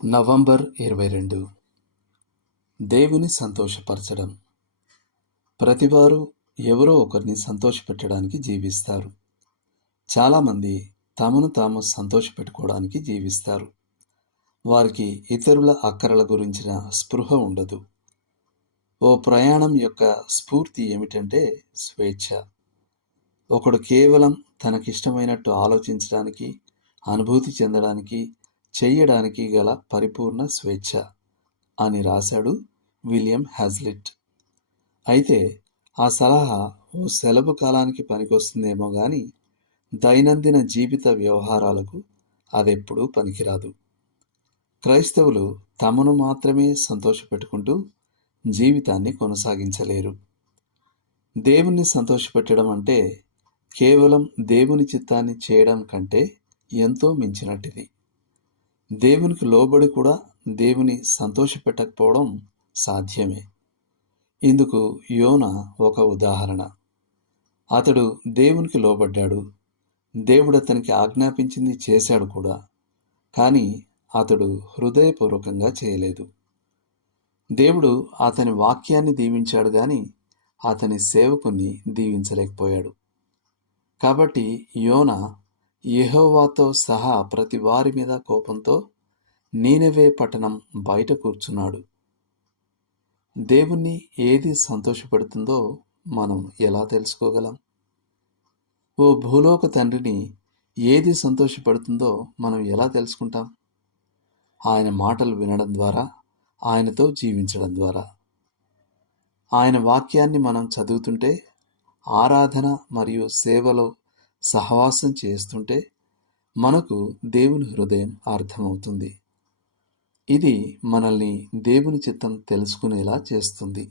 November 22. దేవుని సంతోషపరచడం. ప్రతివారు ఎవరో ఒకరిని సంతోషపెట్టడానికి జీవిస్తారు. చాలామంది తమను తాము సంతోషపెట్టుకోవడానికి జీవిస్తారు. వారికి ఇతరుల అక్కరల గురించిన స్పృహ ఉండదు. ఓ ప్రయాణం యొక్క స్ఫూర్తి ఏమిటంటే స్వేచ్ఛ. ఒకడు కేవలం తనకిష్టమైనట్టు ఆలోచించడానికి, అనుభూతి చెందడానికి, చెయ్యడానికి గల పరిపూర్ణ స్వేచ్ఛ అని రాశాడు విలియం హ్యాజ్లిట్. అయితే ఆ సలహా ఓ సెలవు కాలానికి పనికొస్తుందేమో కానీ దైనందిన జీవిత వ్యవహారాలకు అదెప్పుడూ పనికిరాదు. క్రైస్తవులు తమను మాత్రమే సంతోషపెట్టుకుంటూ జీవితాన్ని కొనసాగించలేరు. దేవుణ్ణి సంతోషపెట్టడం అంటే కేవలం దేవుని చిత్తాన్ని చేయడం కంటే ఎంతో మించినట్టిది. దేవునికి లోబడి కూడా దేవుని సంతోషపెట్టకపోవడం సాధ్యమే. ఇందుకు యోనా ఒక ఉదాహరణ. అతడు దేవునికి లోబడ్డాడు, దేవుడు అతనికి ఆజ్ఞాపించింది చేశాడు కూడా. కానీ అతడు హృదయపూర్వకంగా చేయలేదు. దేవుడు అతని వాక్యాన్ని దీవించాడు కానీ అతని సేవకుని దీవించలేకపోయాడు. కాబట్టి యోనా యెహోవాతో సహా ప్రతి వారి మీద కోపంతో నీనెవే పట్టణం బయట కూర్చున్నాడు. దేవుణ్ణి ఏది సంతోషపెడుతుందో మనం ఎలా తెలుసుకోగలం? ఓ భూలోక తండ్రిని ఏది సంతోషపెడుతుందో మనం ఎలా తెలుసుకుంటాం? ఆయన మాటలు వినడం ద్వారా, ఆయనతో జీవించడం ద్వారా. ఆయన వాక్యాన్ని మనం చదువుతుంటే, ఆరాధన మరియు సేవలో సహవాసం చేస్తుంటే మనకు దేవుని హృదయం అర్థమవుతుంది. ఇది మనల్ని దేవుని చిత్తం తెలుసుకునేలా చేస్తుంది.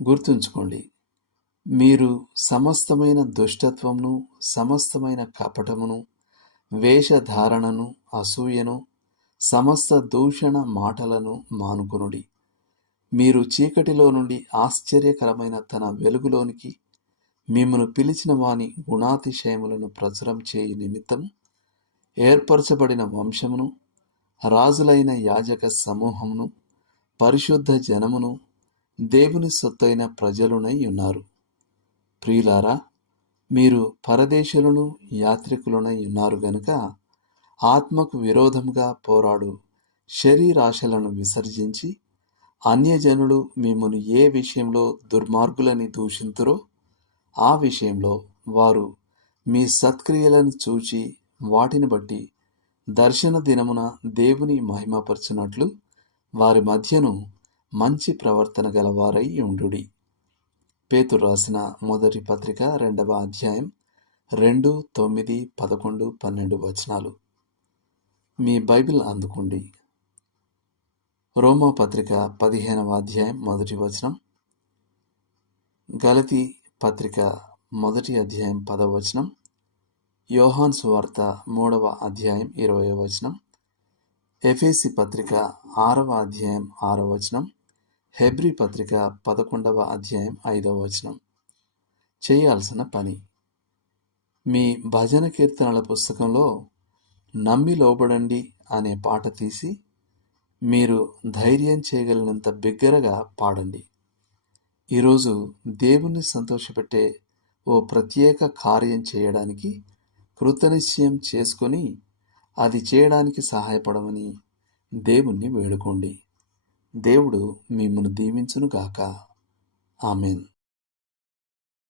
గుర్తుంచుకోండి, మీరు సమస్తమైన దుష్టత్వమును, సమస్తమైన కపటమును, వేషధారణను, అసూయను, సమస్త దూషణ మాటలను మానుకొనుడి. మీరు చీకటిలో నుండి ఆశ్చర్యకరమైన తన వెలుగులోనికి మిమ్మను పిలిచిన వాని గుణాతిశయములను ప్రచురం చేయు నిమిత్తం ఏర్పరచబడిన వంశమును, రాజులైన యాజక సమూహమును, పరిశుద్ధ జనమును, దేవుని సొత్తైన ప్రజలునై ఉన్నారు. ప్రియులారా, మీరు పరదేశులను, యాత్రికులనై ఉన్నారు గనుక ఆత్మకు విరోధముగా పోరాడు శరీరాశలను విసర్జించి, అన్యజనులు మిమ్మను ఏ విషయంలో దుర్మార్గులని దూషింతురో ఆ విషయంలో వారు మీ సత్క్రియలను చూచి వాటిని బట్టి దర్శన దినమున దేవుని మహిమపరచునట్లు వారి మధ్యను మంచి ప్రవర్తన గలవారై ఉండుడి. పేతురు రాసిన మొదటి పత్రిక 2వ అధ్యాయం 2, 9, 11, 12 వచనాలు. మీ బైబిల్ అందుకోండి. రోమా పత్రిక 15వ అధ్యాయం 1వ వచనం, గలతీ పత్రిక 1వ అధ్యాయం 10వ వచనం, యోహాను సువార్త 3వ అధ్యాయం 20వ వచనం, ఎఫెసీ పత్రిక 6వ అధ్యాయం 6వ వచనం, హెబ్రీ పత్రిక 11వ అధ్యాయం 5వ వచనం. చేయాల్సిన పని: మీ భజన కీర్తనల పుస్తకంలో నమ్మి లోబడండి అనే పాట తీసి మీరు ధైర్యం చేయగలిగినంత బిగ్గరగా పాడండి. ఈరోజు దేవుణ్ణి సంతోషపెట్టే ఓ ప్రత్యేక కార్యం చేయడానికి కృతనిశ్చయం చేసుకొని అది చేయడానికి సహాయపడమని దేవుణ్ణి వేడుకోండి. దేవుడు మిమ్మల్ని దీవించునుగాక. ఆమెన్.